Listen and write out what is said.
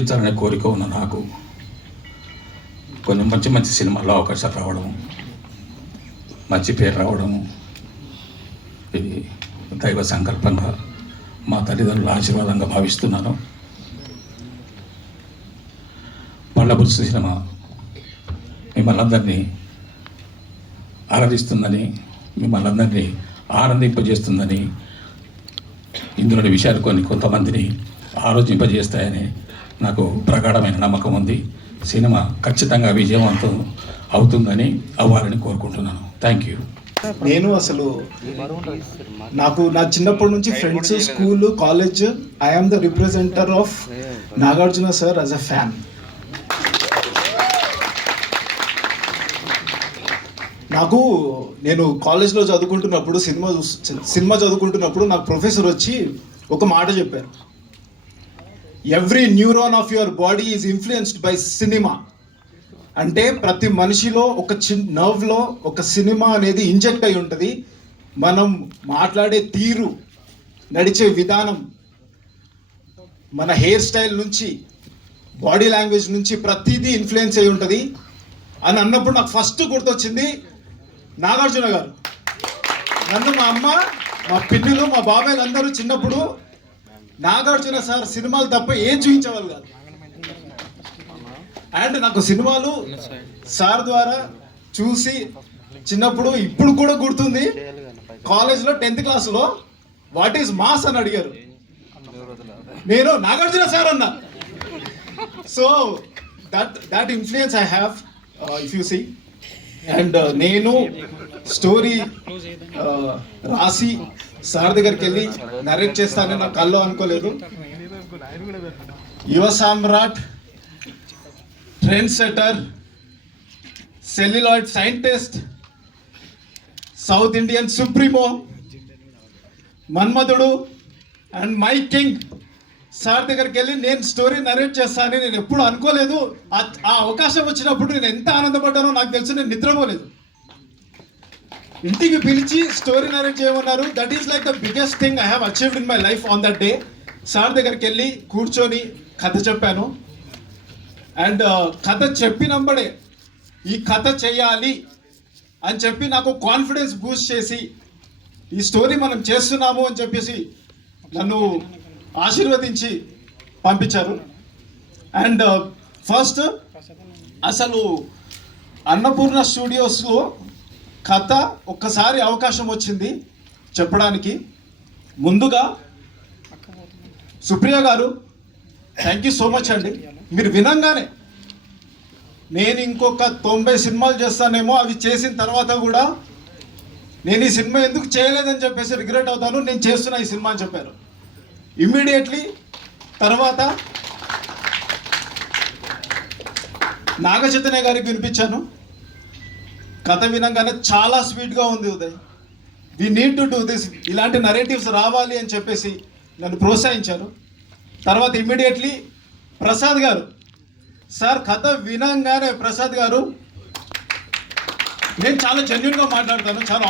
ఇచ్చారనే కోరిక ఉన్న నాకు కొంచెం మంచి మంచి సినిమాల్లో అవకాశాలు రావడం, మంచి పేరు రావడం ఇది దైవ సంకల్పంగా మా తల్లిదండ్రుల ఆశీర్వాదంగా భావిస్తున్నాను. పళ్ళబురుసు సినిమా మిమ్మల్ని అందరినీ ఆరాధిస్తుందని, మిమ్మల్ని అందరినీ ఆనందింపజేస్తుందని, ఇందులోని విషయాలు కొంతమందిని ఆలోచింపజేస్తాయని నాకు ప్రగాఢమైన నమ్మకం ఉంది. సినిమా ఖచ్చితంగా విజయవంతం అవుతుందని అవ్వాలని కోరుకుంటున్నాను. Thank you. నేను అసలు నా చిన్నప్పటి నుంచి friends, school, college, I'm the representer of Nagarjuna sir as a fan. నేను కాలేజ్లో చదువుకుంటున్నప్పుడు సినిమా చదువుకుంటున్నప్పుడు నాకు ప్రొఫెసర్ వచ్చి ఒక మాట చెప్పారు, every neuron of your body is influenced by cinema. అంటే ప్రతి మనిషిలో ఒక నర్వ్లో ఒక సినిమా అనేది ఇంజెక్ట్ అయి ఉంటుంది. మనం మాట్లాడే తీరు, నడిచే విధానం, మన హెయిర్ స్టైల్ నుంచి బాడీ లాంగ్వేజ్ నుంచి ప్రతిదీ ఇన్ఫ్లుయెన్స్ అయి ఉంటుంది అని అన్నప్పుడు నాకు ఫస్ట్ గుర్తొచ్చింది నాగార్జున గారు. నన్ను మా అమ్మ, మా పిన్నులు, మా బాబాయ్లు అందరూ చిన్నప్పుడు నాగార్జున సార్ సినిమాలు తప్ప ఏం చూపించేవాళ్ళు కాదు. అండ్ నాకు సినిమాలు సార్ ద్వారా చూసి చిన్నప్పుడు, ఇప్పుడు కూడా గుర్తుంది, కాలేజ్లో 10th క్లాస్లో వాట్ ఈజ్ మాస్ అని అడిగారు, నేను నాగార్జున సార్ అన్నా. So that influence I have if you see. And నేను స్టోరీ రాసి సార్ దగ్గరికి వెళ్ళి నరేట్ చేస్తానని నా కల్లో అనుకోలేదు. Yuva Samrat, trend setter, celluloid scientist, South Indian supremo, Manmadhudu and my king sir దగ్గరికి వెళ్ళి నేను స్టోరీ నరేట్ చేస్తానని నేను ఎప్పుడు అనుకోలేదు. ఆ అవకాశం వచ్చినప్పుడు నేను ఎంత ఆనందపడ్డానో నాకు తెలుసు. నేను నిద్రపోలేదు. ఇంటికి పిలిచి స్టోరీ నరేట్ చేయమన్నారు. That is like the biggest thing I have achieved in my life on that day. Sir దగ్గరికి వెళ్ళి కూర్చొని కథ చెప్పాను. అండ్ కథ చెప్పినప్పుడే ఈ కథ చెయ్యాలి అని చెప్పి నాకు కాన్ఫిడెన్స్ బూస్ట్ చేసి ఈ స్టోరీ మనం చేస్తున్నాము అని చెప్పేసి నన్ను ఆశీర్వదించి పంపించారు. అండ్ ఫస్ట్ అసలు అన్నపూర్ణ స్టూడియోస్లో కథ ఒక్కసారి అవకాశం వచ్చింది చెప్పడానికి. ముందుగా సుప్రియ గారు, థ్యాంక్ యూ సో మచ్ అండి. మీరు వినంగానే నేను ఇంకొక 90 సినిమాలు చేస్తానేమో, అవి చేసిన తర్వాత కూడా నేను ఈ సినిమా ఎందుకు చేయలేదని చెప్పేసి రిగ్రెట్ అవుతాను, నేను చేస్తున్నా ఈ సినిమా అని చెప్పారు. ఇమ్మీడియట్లీ తర్వాత నాగ చైతన్య గారికి వినిపించాను. కథ వినంగానే చాలా స్వీట్గా ఉంది Uday, we need to do this, ఇలాంటి నరేటివ్స్ రావాలి అని చెప్పేసి నన్ను ప్రోత్సహించారు. తర్వాత ఇమ్మీడియట్లీ ప్రసాద్ గారు, సార్ కథ వినంగానే ప్రసాద్ గారు, నేను చాలా జెన్యూన్గా మాట్లాడతాను, చాలా